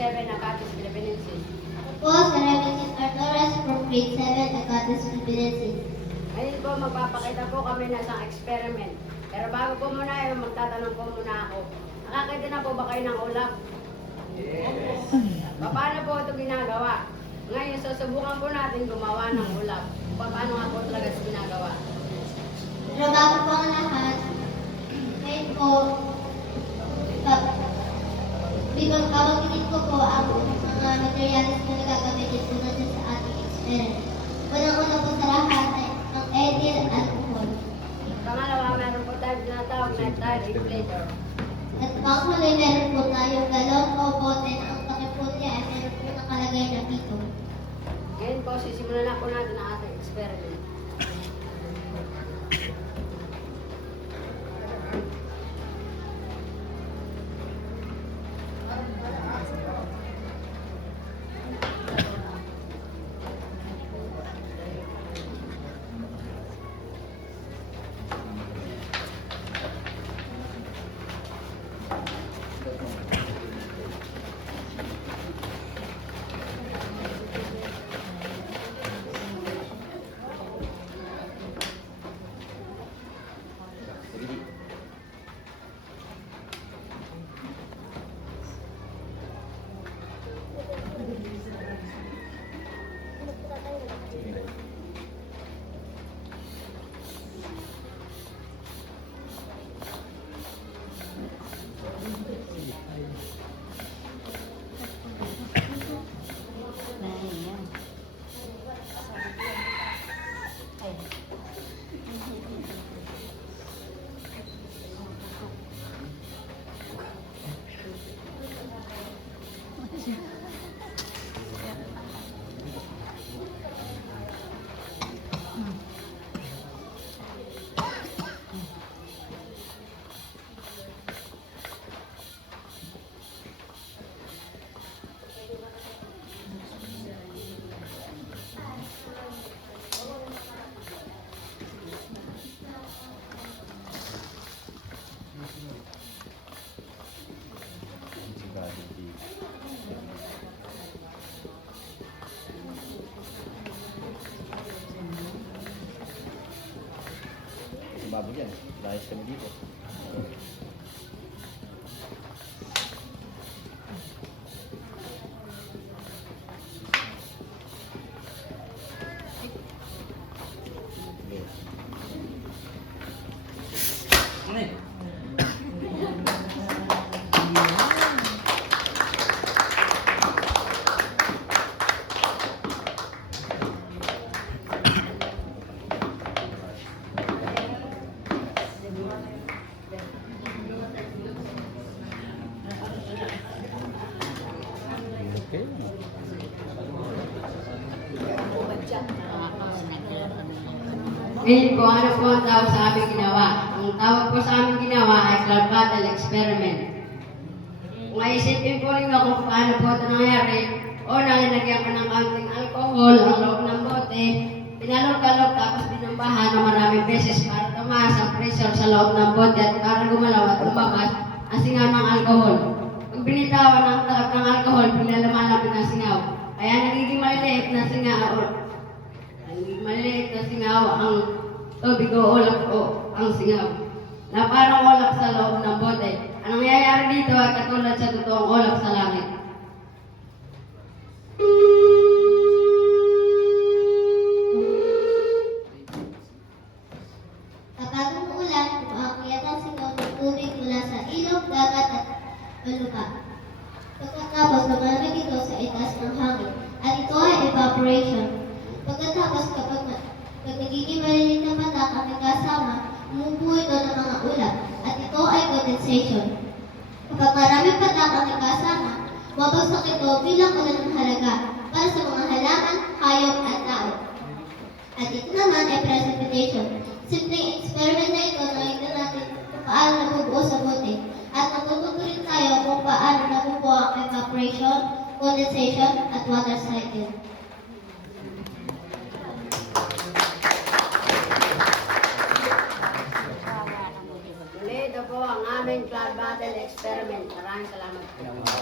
7, Acatis Philippinensis. Ako po si Revenue Artores from grade 7, Acatis Philippinensis. Ngayon po, magpapakita po kami ng isang experiment. Pero bago po muna yun, magtatanong po muna ako. Nakakita na po ba kayo ng ulap? Yes. Paano po ito ginagawa? Ngayon, susubukan po natin gumawa ng ulap. Paano nga po talaga ito ginagawa? Pero bago po ang lahat, ngayon po, babaginin ko po ang mga materials na nagagamitin po natin sa ating experiment. Unang-una po sa lahat ay ang ethyl alcohol. Pangalawa, meron po tayo tinatawag na tile inflator. At panghuli, meron po tayong galon o bote na ang takip po niya ay meron po nakalagay na pito. Ngayon po, sisimulan na po natin ang ating experiment. Bago dyan, dahil kami dito. Okay. Ngayon po, ano po ang tawag sa aming ginawa? Ang tawag po sa aming ginawa ay cloud battle experiment. Kung maisipin po rin ako kung paano po ito nangyari, o nalagyan ko ng kaunting alcohol ang loob ng bote, pinalog-alog tapos binambahan ng maraming beses para tumaas ang pressure sa loob ng bote at para gumalaw at lumabas ang singaw ng alcohol. Pag binitawan ang takap ng alcohol, pinalamalapit ang singaw. Kaya nagiging maliliit na singaw ang tubig o ulap o ang singaw na parang ulap sa loob ng bote. Ang nangyayari dito ay katulad sa totoong ulap sa langit. Kapag umuulan, umaakyat ang singaw ng tubig mula sa ilog, dagat at lupa. Pagkatapos, lumalamig ito sa itaas ng hangin, at ito ay evaporation. Pagkatapos, kapag nagiging maliit na patak ang nagkasama, umupo ito ng mga ulap, at ito ay condensation. Kapag maraming patak ang nagkasama, mabagsak ito bilang ulan ng halaga para sa mga halaman, hayop at tao. At ito naman ay precipitation. Simpleng experiment na ito nakita natin kung paano nabubuo sa bote. At natututo rin tayo kung paano nabubuo ang evaporation, condensation, at water cycle. Muli, ito po ang aming cloud battle experiment. Maraming salamat po.